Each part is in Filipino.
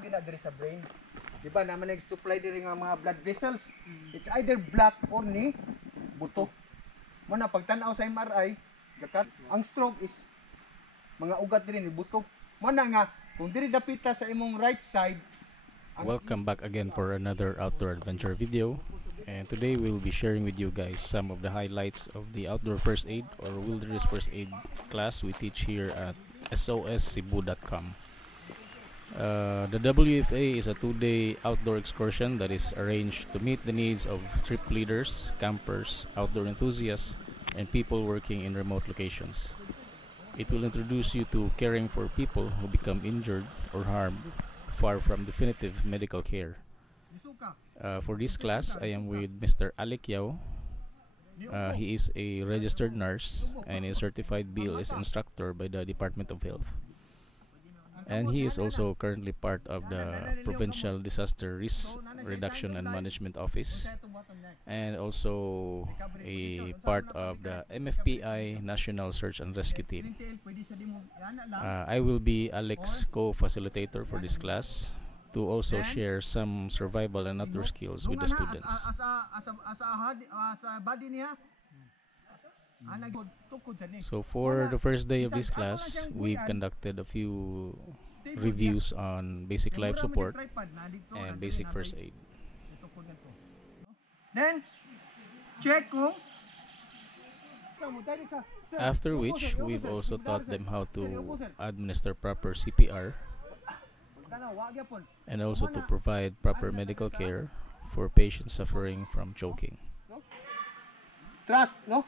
Gina diri sa brain. Di ba naman nag-supply diri nga mga blood vessels. It's either black or ni buto. Mo na pagtan-aw sa MRI, gakat ang stroke is mga ugat diri ni buto. Mo na nga kung diri dapita sa imong right side. Welcome back again for another outdoor adventure video, and today we'll be sharing with you guys some of the highlights of the outdoor first aid or wilderness first aid class we teach here at soscebu.com. The WFA is a 2-day outdoor excursion that is arranged to meet the needs of trip leaders, campers, outdoor enthusiasts, and people working in remote locations. It will introduce you to caring for people who become injured or harmed far from definitive medical care. For this class, I am with Mr. Alec Yao. He is a registered nurse and a certified BLS instructor by the Department of Health. And he is also currently part of the Provincial Disaster Risk Reduction and Management Office, and also a part of the MFPI National Search and Rescue Team. I will be Alec's co-facilitator for this class to also share some survival and outdoor skills with the students. So for the first day of this class, we've conducted a few reviews on basic life support and basic first aid. Then check kung After which, we've also taught them how to administer proper CPR and also to provide proper medical care for patients suffering from choking. trust, no?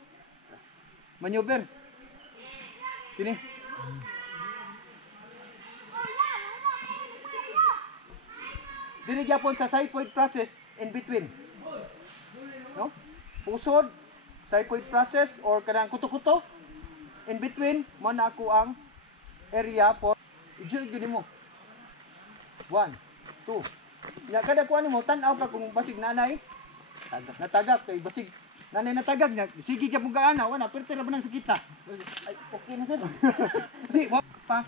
Maneuver. Kini. Dili gyapon sa xiphoid process in between. No? Pusod, xiphoid process or kanang kuto-kuto in between mo na ako ang area for i-jig gyud mo. 1 2. Ya kada kuan mo tan-aw ka kung basig nanay natagak kay basig nanay natagag niya, sige ka mong gaana, wala, pero tira ba nang sakita? Ay, okay na sir. Di, pa.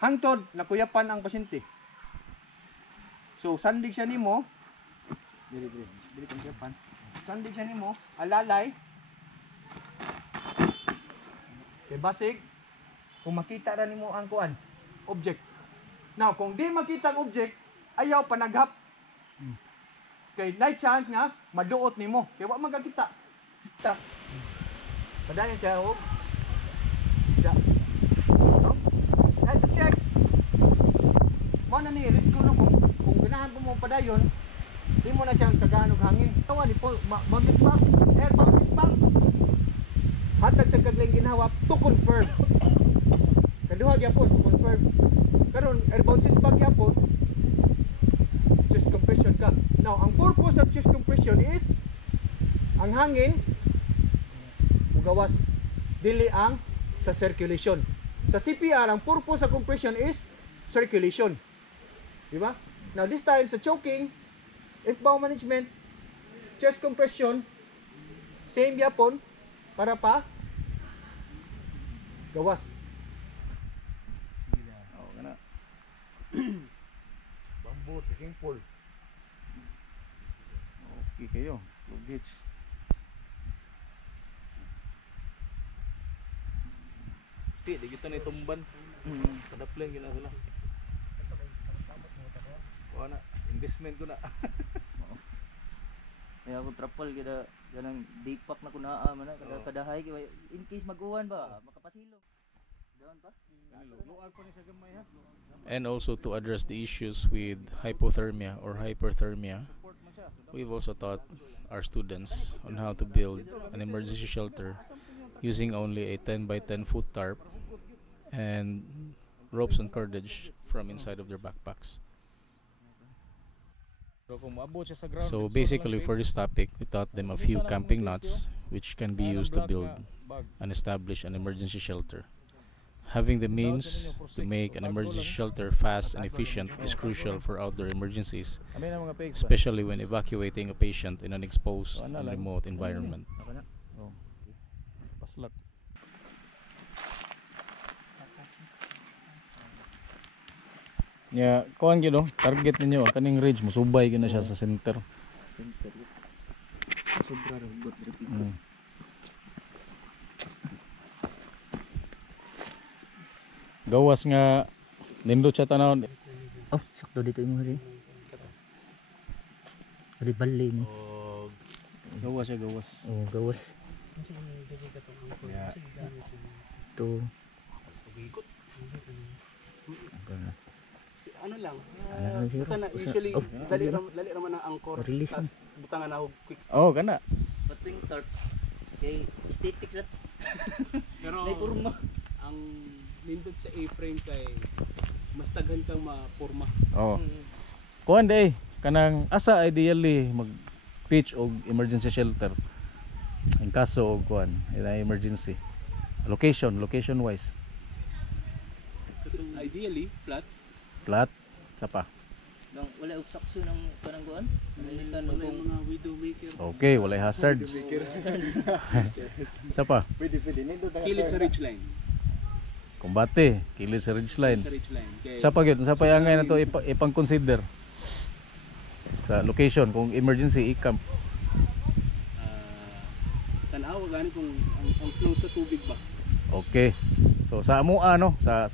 Hangtod, nakuyapan ang pasyente. So, sandig siya nimo. Dili kang kuyapan. Sandig siya nimo, alalay. Kay basig, kung makita ra nimo ang kuan, object. Now, kung di makita ang object, ayaw panaghap. Kay night chance nga maduot nimo kay wa magakita kita padayon siya og siya no to check mo na ni risk no kung ganahan mo padayon di mo na siyang tagahan og hangin tawa ni bounces back air bounces back hatag sa kaglang ginhawa to confirm kaduha gyapon to confirm karon air bounces back gyapon chest compression ka. Now, ang purpose of chest compression is ang hangin mugawas dili ang sa circulation. Sa CPR ang purpose sa compression is circulation. Di ba? Now, this time sa choking, F-bow management, chest compression same yapon para pa gawas. Oh, kana. Bamboo, taking pull. Okay kayo, luggage. Di kita na itumban. Padaplen gina sila. Wala, investment ko na. Kaya ako trapal kada ganang big pack na kuna man na kada kadahay kay in case mag-uwan ba makapasilo. Daon pa. And also to address the issues with hypothermia or hyperthermia, we've also taught our students on how to build an emergency shelter using only a 10 by 10 foot tarp and ropes and cordage from inside of their backpacks. So basically for this topic, we taught them a few camping knots which can be used to build and establish an emergency shelter. Having the means to make an emergency shelter fast and efficient is crucial for outdoor emergencies, especially when evacuating a patient in an exposed and remote environment. Paslat. Ya, kuan gyud target ninyo kaning ridge musubay gyud na siya sa center. Center. Sobra ra got diri picos. Mm. Gawas nga nindot siya tanawon. Oh, sakto dito imo ri. Ri bali ni. Gawas siya gawas. Oh, gawas. Ya. To. Ano lang, Ano siguro? sana usually Oh, dali raman ang anchor. Release Tas butangan na og quick. Oh, kana. Pating tarp. Kay aesthetics at Pero may purma. ang nindot sa A-frame kay mas daghan kang mapurma. Oh. Kuan day kanang asa ideally mag pitch og emergency shelter. In kaso og kuan, ina emergency. Location wise. Ideally flat. Flat sa pa. Dang wala og sakso ng panangguan. Nalitan mo Wala yung kung mga widow maker. Okay, walay hazards. Sa pa. Pwede nindot Kilid sa ridge line. Kumbate, kilid sa ridgeline. Sa ridge line. Kay Sa pa gyud, sa payangay na to ipang consider. Sa location kung emergency i-camp. tanaw gani kung ang flow sa tubig ba. Okay. So sa amo ano sa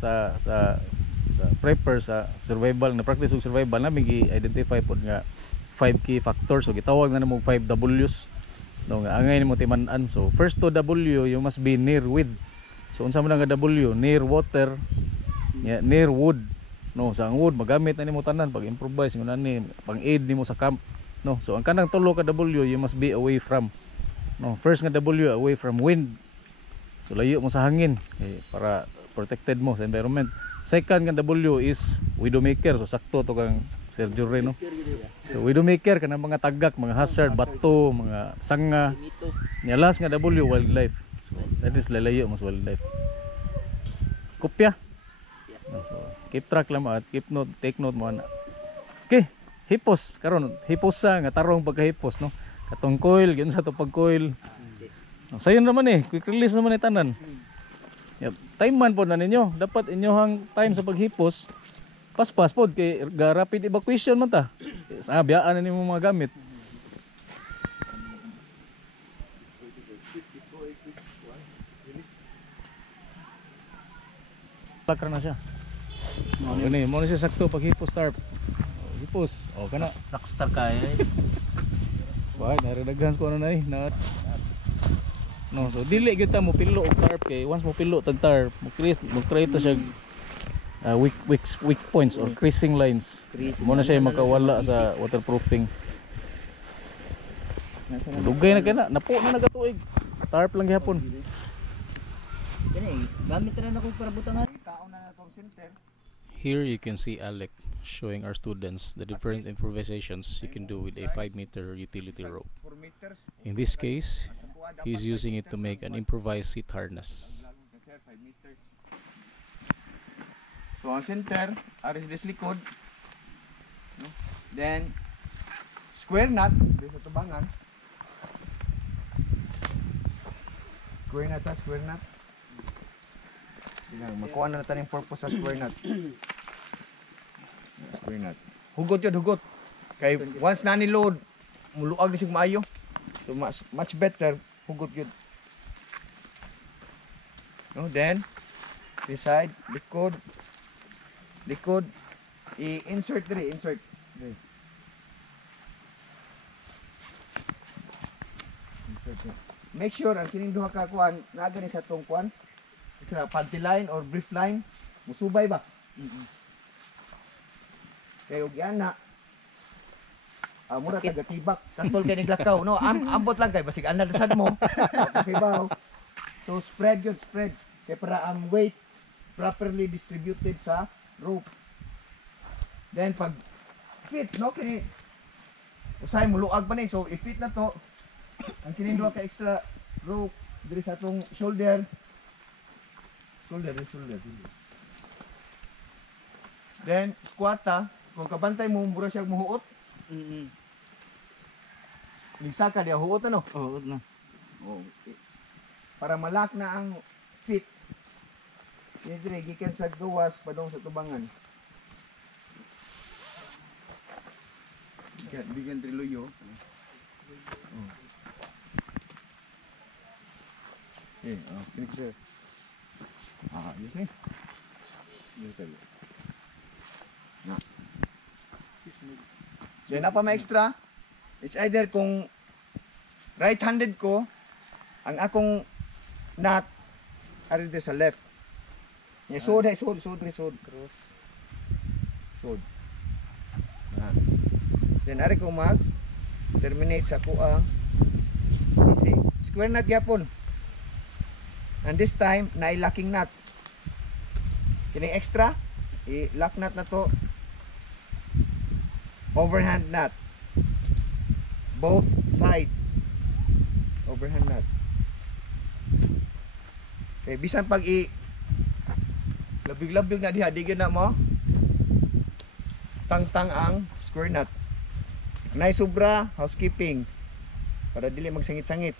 prepper sa survival na practice og survival na gi-identify pod nga 5 key factors so gitawag na namo 5 Ws no nga angay nimo timan-an. So first to W you must be near with. So unsa man nga W, near water, near wood. No, sa ang wood magamit na nimo tanan pag improvise ngun ani pang aid nimo sa camp. No, so ang kanang tulo ka W you must be away from. No, first nga W away from wind. So layo mo sa hangin para protected mo sa environment. Second nga W is widowmaker. So sakto to kang Sergio Rey no. So widowmaker kanang mga tagak, mga hazard, bato, mga sanga. mito. Nya last nga W wildlife. So that is lalayo mo sa wildlife. Kopya. No, so keep track lang mo at keep note, take note mo ana. Okay, hipos karon hiposa nga tarong pagkahipos no. Katong coil gyud sa to pag coil. No, sayon naman quick release naman ni tanan. Yep. Time man po na ninyo. Dapat inyohang time sa paghipos. Paspas po kay rapid evacuation man ta. Biyaan na nimo mga gamit. Lakra na siya. Gani, mo na siya sakto paghipos tarp. Hipos. O kana. Rockstar kaya. Why naridaghan ko na na. No, so dili gyud ta mo pilo og tarp kay once mo pilo tag tarp, mo create ta siya weak points or creasing lines. Mo na siya makawala sa waterproofing. Dugay na kana, napo na nagatuig. Tarp lang gihapon. Kani gamit ra na ko para butangan. Kaon na natong center. Here you can see Alec showing our students the different improvisations you can do with a 5-meter utility rope. 4 meters. In this case, he is using it to make an improvised seat harness. 5 meters. So ang center, aris this likod. No? Then square knot dito sa tubangan. Square knot, square knot. Bilang makuha na natin yung purpose sa square knot. Square knot. Hugot yun, hugot. Kay once na ni-load, muluag na siya maayo. So much better, hugot yun. No, then, this side, likod, i-insert diri, insert. Diri. Insert diri. Make sure ang kining duha ka kuan naa gani sa tong kuan. Sa panty line or brief line, musubay ba? Kay og yan na mura taga-tibak. Kantol kay niglakaw, no? Ambot lang kay basig ana dasad mo. Okay ba? So spread yun, spread. Kaya para ang weight properly distributed sa rope. Then pag fit, no? Kini usay mo luag pa ni. So i-fit na to. Ang kini duha ka extra rope diri sa atong shoulder. Shoulder. Then squata, kung kabantay mo mura siya muhuot. Ligsa ka diya huot ano? Oo na. Oh. Para malak na ang fit. Ini dire gikan sa gawas padong sa tubangan. bigyan triloyo. Okay, click sir. Yes ni. Yes sir. Na. So, na pa ma-extra. It's either kung right-handed ko, ang akong nut, ari dito sa left. Yeah, sword. Cross. Sword. Then, ari ko terminate sa kuang. Easy. Square nut gyapon. And this time, na-locking nut. Kining extra, i-lock nut na to. Overhand nut. Both side. Overhand nut. Okay, bisan pag labig-labig na diha, digyan na mo. Tang-tang ang square nut. Nay sobra, housekeeping. Para dili magsangit-sangit.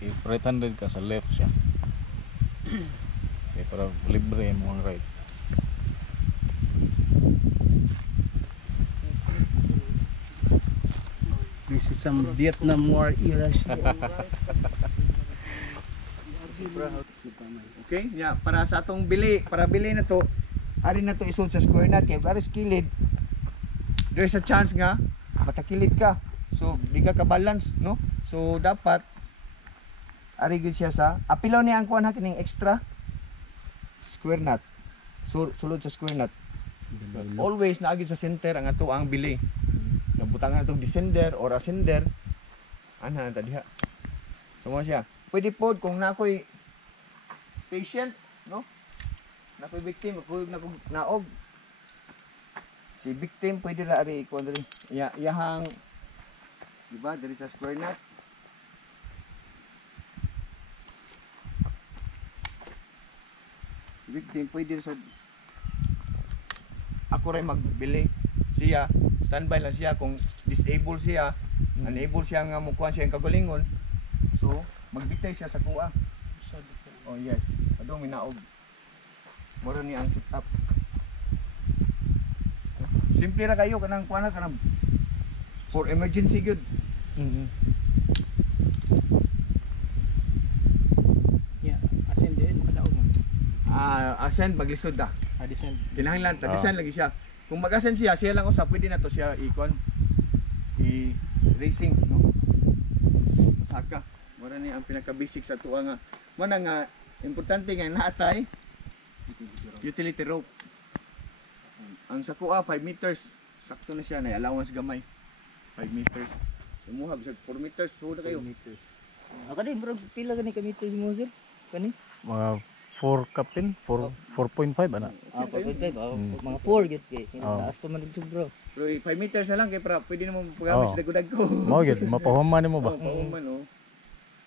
If right-handed ka, sa left siya. Okay, para libre mo ang right. This is some Vietnam War era shit. Okay, yeah, para sa atong para bili na to, ari na to isod sa square nut kay ari kilid. There's a chance nga matakilid ka. So, di ka balance, no? So, dapat ari gyud siya sa apilaw ni ang kuan ha kining extra square nut. So, sulod sa square nut. Always naagi sa center ang ato ang bili. Nabutangan itong descender or ascender. Ana ta diha. So, mo siya. Pwede pod kung nakoy patient, no? Nakoy victim, kung naog. Si victim pwede ra ari kuan diri. Iyahang di ba diri sa square nut. Si victim pwede sa ako rin magbili siya, standby lang siya kung disable siya, unable siya nga mukuha siya ang kagalingon. So, magbiktay siya sa kuha. Oh yes, adong minaog. Moro ni ang setup. Simple ra kayo kanang kuha na kanang for emergency good. Yeah, asin din makadaog mo. Ascend maglisod da. Adisen. Kinahanglan tagisan lagi siya. Kung mag-ascend siya lang usap pwede na to siya ikon. I-racing, no? Saka. Mura ni ang pinaka-basic sa tuwa nga. Muna nga importante nga natay utility rope. Ang sa kuha 5 meters. Sakto na siya na allowance gamay. 5 meters. Sumuhag sa 4 meters. Huwag na kayo. Ako din bro, pila gani ka meters mo sir? Kani? Mga 4 kapin, 4.5 ana. 4.5 mga 4 gyud kay. Taas pa man ug bro. Pero 5 meters na lang kay para pwede na mo pagamit sa dagudag ko. Mao gyud, mapahuman nimo ba? Pauman oh.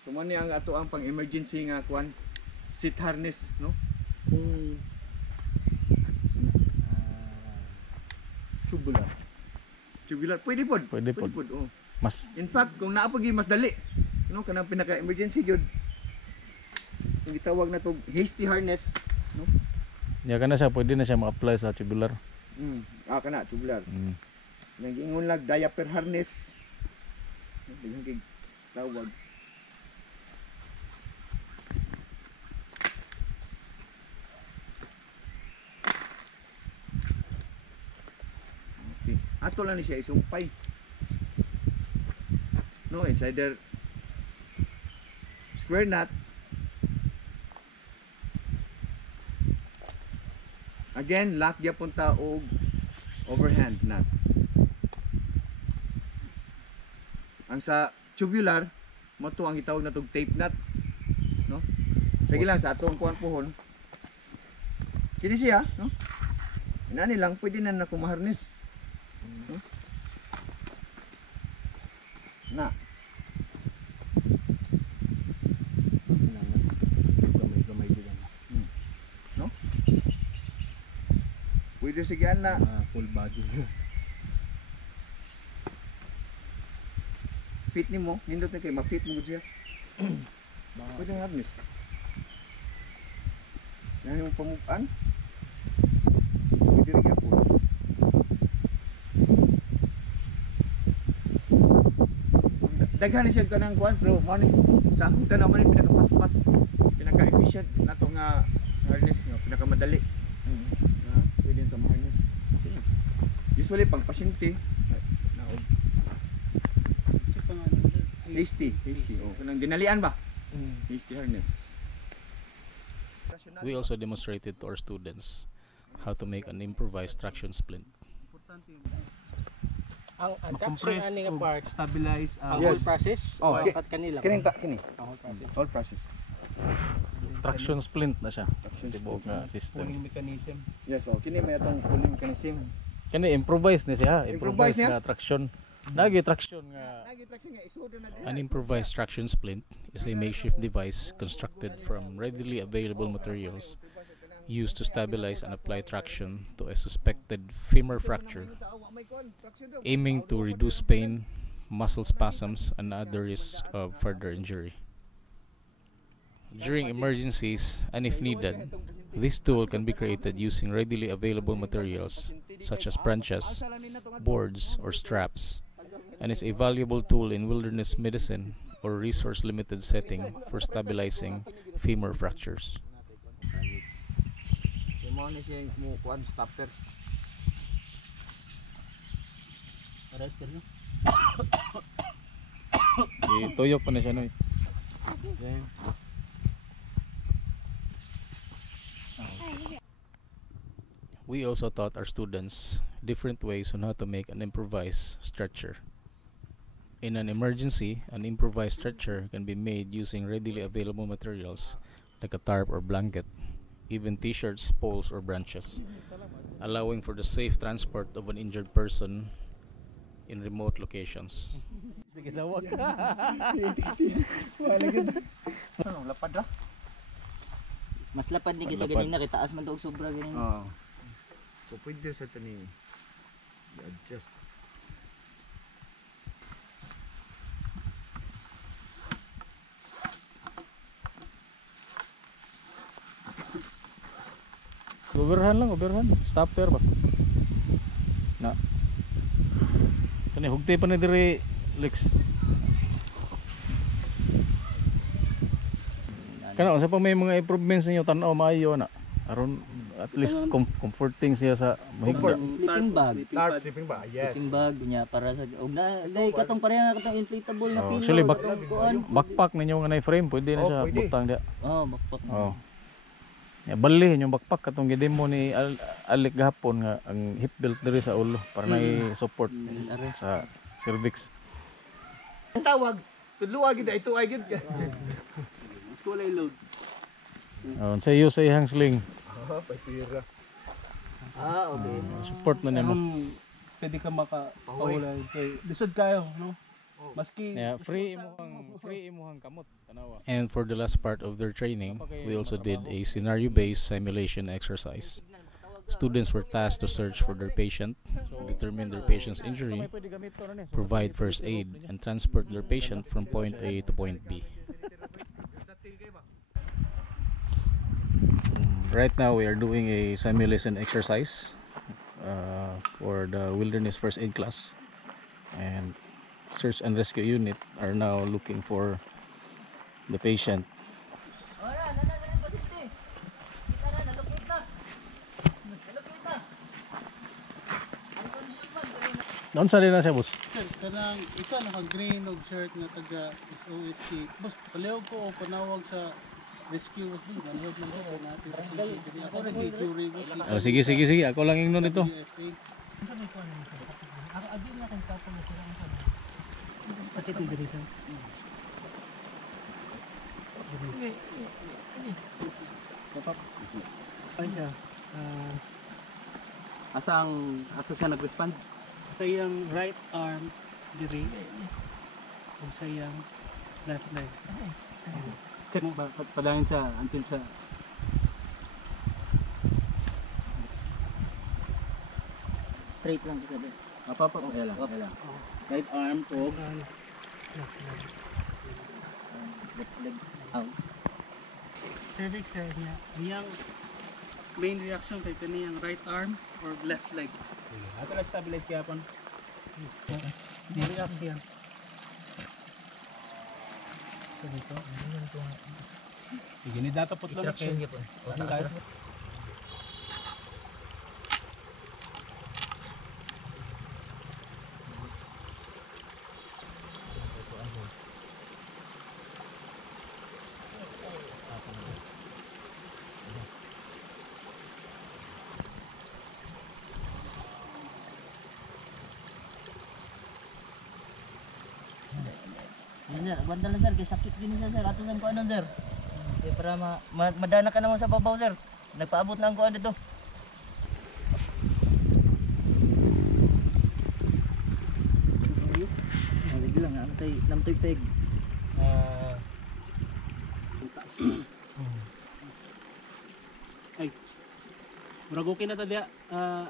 So man ni ang ato ang pang emergency nga kuan seat harness, no? Tubular. Tubular. Pwede pod. Pwede pod. Oh. Mas In fact, kung naapagi mas dali, no, kanang pinaka emergency gyud. Yung gitawag na to hasty harness, no? ya kana siya, pwede na siya ma-apply sa tubular. Kana tubular. Mm. Nag-ingon lag diaper harness. Daghang kay tawag. Okay. Ato lang ni siya isumpay. No, it's either square nut. Again, lock gyapon ta og overhand nut. Ang sa tubular, mo to ang gitawag na tog tape nut, no? Sige lang sa atong kuan pohon. Kini siya, no? Inani lang pwede na nako maharness. No? Na. Gamay gyud ang No? Pwede sige na. full body. Fit nimo, nindot na kay ma-fit mo gud siya. Pwede nga harness. Yan yung pamukan. daghan ni siya kanang kuan pero mo ni sa akong tanaw man ni pinaka-paspas, pinaka-efficient nato nga harness nga pinakamadali na pwede sa harness. Usually pag pasyente na hasty. Oh, kanang dinalian ba? Hasty harness. We also demonstrated to our students how to make an improvised traction splint. Ang traction ani nga part stabilize ang Yes. whole process Oh, o kat kanila Kini ang whole process. all process. Traction splint na siya. Traction Tibuok nga system. pulling mechanism. Yes, oh, kini may atong pulling mechanism. Kani improvise ni siya, Improvise niya? nga traction. Nagi traction nga. Nagit lang siya nga isudo na An improvised traction splint is a makeshift device constructed from readily available materials used to stabilize and apply traction to a suspected femur fracture, aiming to reduce pain, muscle spasms, and other risks of further injury. During emergencies, and if needed, this tool can be created using readily available materials such as branches, boards, or straps, and is a valuable tool in wilderness medicine or resource-limited setting for stabilizing femur fractures. Mo ni siya mo kuan stopper. Ituyok pa na siya no. We also taught our students different ways on how to make an improvised stretcher. In an emergency, an improvised stretcher can be made using readily available materials like a tarp or blanket, even t-shirts, poles, or branches, allowing for the safe transport of an injured person in remote locations. Sige sawag. Wala gid. Ano lapad ra? Mas lapad ni kaysa Lapad. ganina kay taas man daw og sobra ganina. Oo. So pwede sa tani i-adjust. Overhan lang, overhan. Stopper ba? Na. Kani hugti pa na diri, Lex. Kana sa pa may mga improvements ninyo tan-aw maayo na. Aron at least comforting siya sa mahigda. Sleeping bag. Tarp sleeping ba? Yes. Sleeping bag niya para sa og na dai katong pareha katong inflatable na Oh, pillow. actually, katong kuan. Backpack ninyo nga na frame, pwede na Oh, siya pwede. butang dia. Oh, backpack. Oh. Ya bali yung backpack katong gidemo ni Alec gahapon nga ang hip belt diri sa ulo para na support Are. sa cervix. Ang tawag tudluwa gid ito ay gid. School ay load. Oh, sa iyo sa ihang sling. Patira. Ah, okay. Support na nimo. Pwede ka makapahulay kay lisod kayo, no? Maski Yeah, free imuhang kamot tanawa. And for the last part of their training, we also did a scenario-based simulation exercise. Students were tasked to search for their patient, determine their patient's injury, provide first aid, and transport their patient from point A to point B. Right now we are doing a simulation exercise for the wilderness first aid class, and search and rescue unit are now looking for the patient. Doon sa na siya, boss. Sir, kanang ikaw naka-green og shirt nga taga SOST. Boss, palihog ko o panawag sa rescue boss din. Palihog lang ko natin. Ako rin si Jury boss. Oh, sige. Ako lang ingnon ito. UFA. Adi na kung tapo mo sila ang sabi. Sakit yung dito. Ay siya. asa siya nag-respond? Sa iyang right arm diri ug sa iyang left leg. Check ba padayon siya until sa Straight lang kita din. Papa, ayan lang. Right arm to Left leg out. Cervix sir niya. Iyang main reaction kay kaniyang right arm or left leg. ato na stabilize kaya pon. React siya. Ito dito. Sige, ni data po lang. Traction gyud po. Start. Yan sir, banda lang sir, kay sakit din siya sir. Ato sa kuanon sir. Kaya para madana ka naman sa babaw sir. Nagpaabot na ang kuan dito. Sige lang, namtoy peg. Ay. Murag okay na ta dia.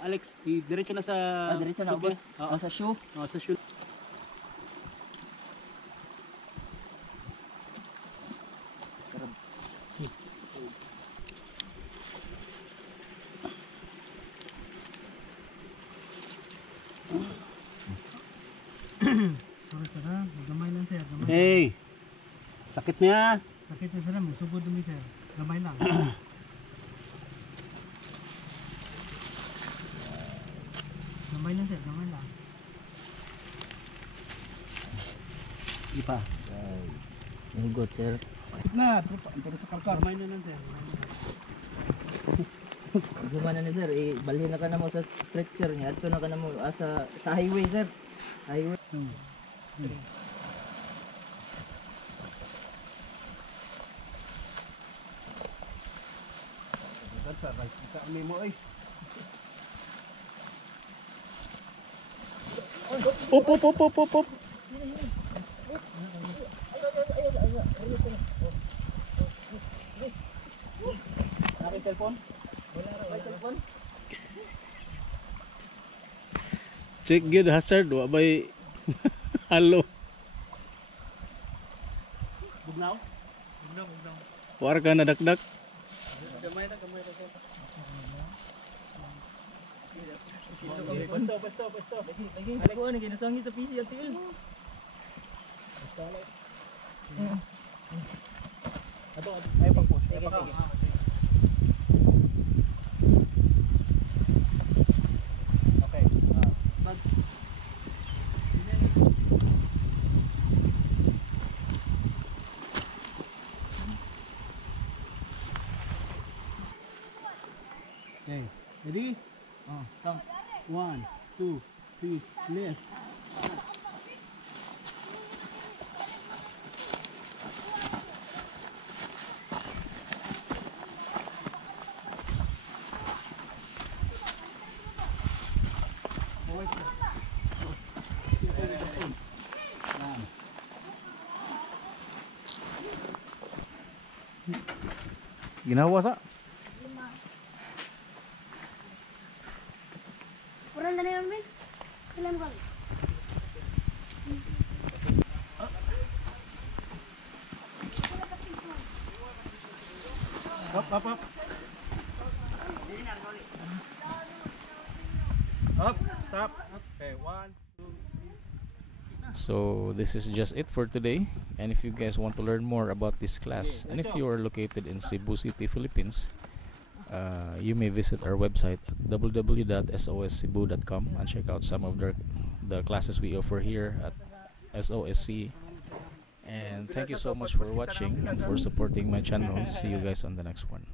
Alex, diretso na sa Diretso na ubos. Oo, Sa shoe. sa shoot. Sorry sir ha. Gamay lang sir. Gamay. Hey. Sakit niya. Sakit na sir. May sugod dumi sir. Gamay lang. Gamay lang sir. Gamay lang. Ipa. Hugot sir. Na, pero sa karkar. Gamay na lang sir. Gumana ni sir, balhin na ka na mo sa stretcher niya. Adto na ka na mo sa highway sir. Highway. Sa right ka mo ay. Up. Naka cellphone? Check good hazard wa bay halo. Bugnaw? War ka na dakdak. Gamay na sir. Basto. Lagi ako na ginasangit sa PC at tiil. Ato, ay pag-push. Sige, sige. Okay. Okay. Ready? Come. 1, 2, 3, left. Ginawa sa. Orang dari ambil, kalian kali. Up. Up, stop. Okay, 1, 2. So this is just it for today, and if you guys want to learn more about this class, and if you are located in Cebu City, Philippines, you may visit our website at www.soscebu.com and check out some of the classes we offer here at SOSC. And thank you so much for watching and for supporting my channel. See you guys on the next one.